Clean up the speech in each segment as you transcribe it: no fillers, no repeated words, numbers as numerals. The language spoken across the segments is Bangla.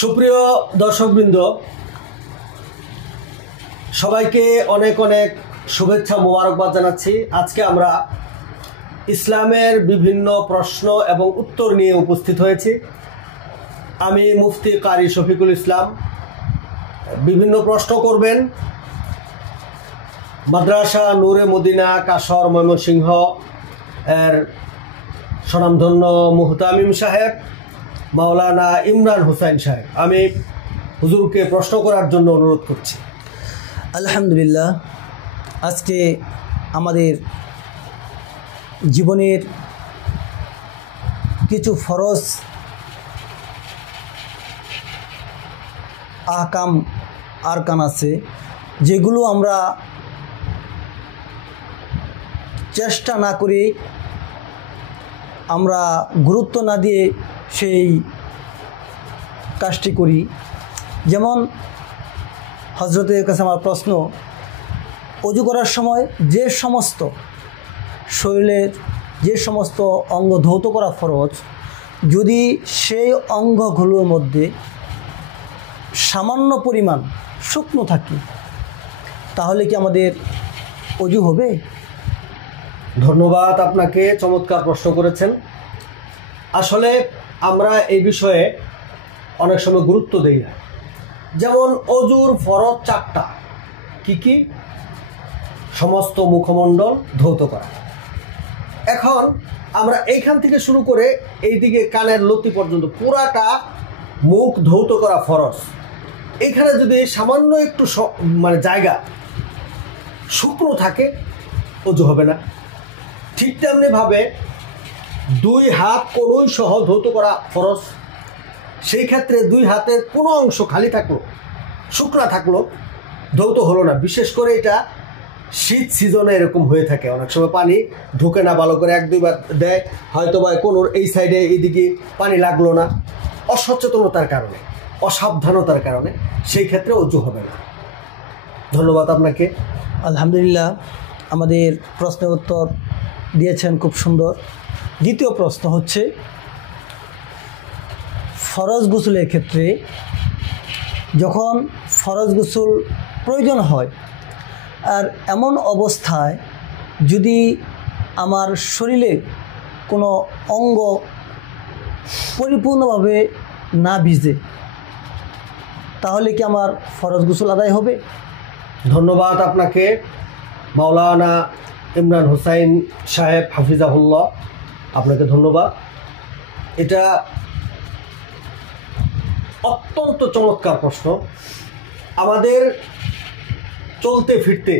সুপ্রিয় দর্শকবৃন্দ, সবাইকে অনেক অনেক শুভেচ্ছা মোবারকবাদ জানাচ্ছি। আজকে আমরা ইসলামের বিভিন্ন প্রশ্ন এবং উত্তর নিয়ে উপস্থিত হয়েছি। আমি মুফতি কারি শফিকুল ইসলাম। বিভিন্ন প্রশ্ন করবেন মাদ্রাসা নূরে মদিনা কাশর ময়মনসিংহ এর স্বনামধন্য মুহতামিম সাহেব মাওলানা ইমরান হুসাইন সাহেব। আমি হুজুরকে প্রশ্ন করার জন্য অনুরোধ করছি। আলহামদুলিল্লাহ, আজকে আমাদের জীবনের কিছু ফরজ আহকাম আরকান আছে, যেগুলো আমরা চেষ্টা না করে, আমরা গুরুত্ব না দিয়ে সেই কাজটি করি। যেমন হজরতের কাছে আমার প্রশ্ন, অজু করার সময় যে সমস্ত শরীরের যে সমস্ত অঙ্গ ধৌত করা ফরজ, যদি সেই অঙ্গগুলোর মধ্যে সামান্য পরিমাণ শুকনো থাকে, তাহলে কি আমাদের অজু হবে? ধন্যবাদ আপনাকে, চমৎকার প্রশ্ন করেছেন। আসলে আমরা এই বিষয়ে অনেক সময় গুরুত্ব দেই না। যেমন অজুর ফরজ 4টা। কি কি? সমস্ত মুখমণ্ডল ধৌত করা। এখন আমরা এইখান থেকে শুরু করে এইদিকে কানের লতি পর্যন্ত পুরাটা মুখ ধৌত করা ফরজ। এইখানে যদি সামান্য একটু জায়গা শুকনো থাকে, অজু হবে না। ঠিক তেমনিভাবে 2 হাত কোনোই সহ ধৌত করা ফরজ। সেই ক্ষেত্রে 2 হাতের কোনো অংশ খালি থাকলো, শুকনা থাকলো, ধৌত হলো না। বিশেষ করে এটা শীত সিজনে এরকম হয়ে থাকে। অনেক সময় পানি ঢুকে না ভালো করে, 1-2 বার দেয়, হয়তো বা কোনোর এই সাইডে এইদিকে পানি লাগলো না, অসচেতনতার কারণে, অসাবধানতার কারণে, সেই ক্ষেত্রে অজু হবে না। ধন্যবাদ আপনাকে। আলহামদুলিল্লাহ, আমাদের প্রশ্নের উত্তর দিয়েছেন খুব সুন্দর। দ্বিতীয় প্রশ্ন হচ্ছে, ফরজ গোসলের ক্ষেত্রে যখন ফরজ গোসল প্রয়োজন হয়, আর এমন অবস্থায় যদি আমার শরীরে কোনো অঙ্গ পরিপূর্ণভাবে না ভিজে, তাহলে কি আমার ফরজ গোসল আদায় হবে? ধন্যবাদ আপনাকে, মাওলানা ইমরান হুসাইন সাহেব হাফিজাহুল্লাহ, আপনাকে ধন্যবাদ। এটা অত্যন্ত চমৎকার প্রশ্ন। আমাদের চলতে ফিরতে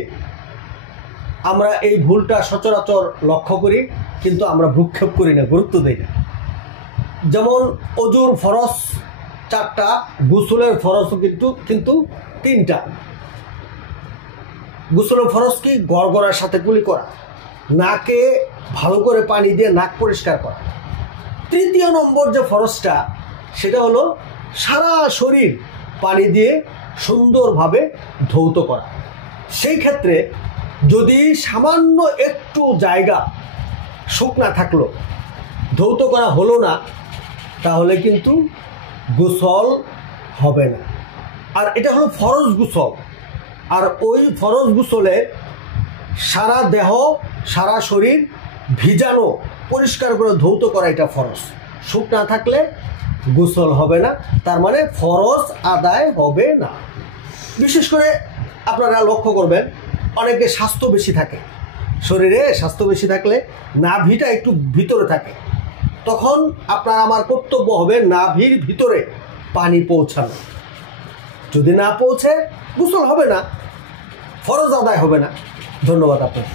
আমরা এই ভুলটা সচরাচর লক্ষ্য করি, কিন্তু আমরা ভ্রুক্ষেপ করি না, গুরুত্ব দিই না। যেমন অজুর ফরজ 4টা, গোসলের ফরজও কিন্তু 3টা। গোসলের ফরজ কি? গড়গড়ার সাথে কুলি করা, নাকে ভালো করে পানি দিয়ে নাক পরিষ্কার করা। 3য় নম্বর যে ফরজটা, সেটা হলো সারা শরীর পানি দিয়ে সুন্দরভাবে ধৌত করা। সেই ক্ষেত্রে যদি সামান্য একটু জায়গা শুকনা থাকলো, ধৌত করা হলো না, তাহলে কিন্তু গোসল হবে না। আর এটা হলো ফরজ গোসল। আর ওই ফরজ গোসলে সারা দেহ, সারা শরীর ভিজানো, পরিষ্কার করে ধৌত করা, এটা ফরজ। শুকনা থাকলে গোসল হবে না, তার মানে ফরজ আদায় হবে না। বিশেষ করে আপনারা লক্ষ্য করবেন, অনেকে স্বাস্থ্য বেশি থাকে, শরীরে স্বাস্থ্য বেশি থাকলে নাভিটা একটু ভিতরে থাকে, তখন আপনার আমার কর্তব্য হবে নাভির ভিতরে পানি পৌঁছানো। যদি না পৌঁছে, গোসল হবে না, ফরজ আদায় হবে না। ধন্যবাদ আপনাকে।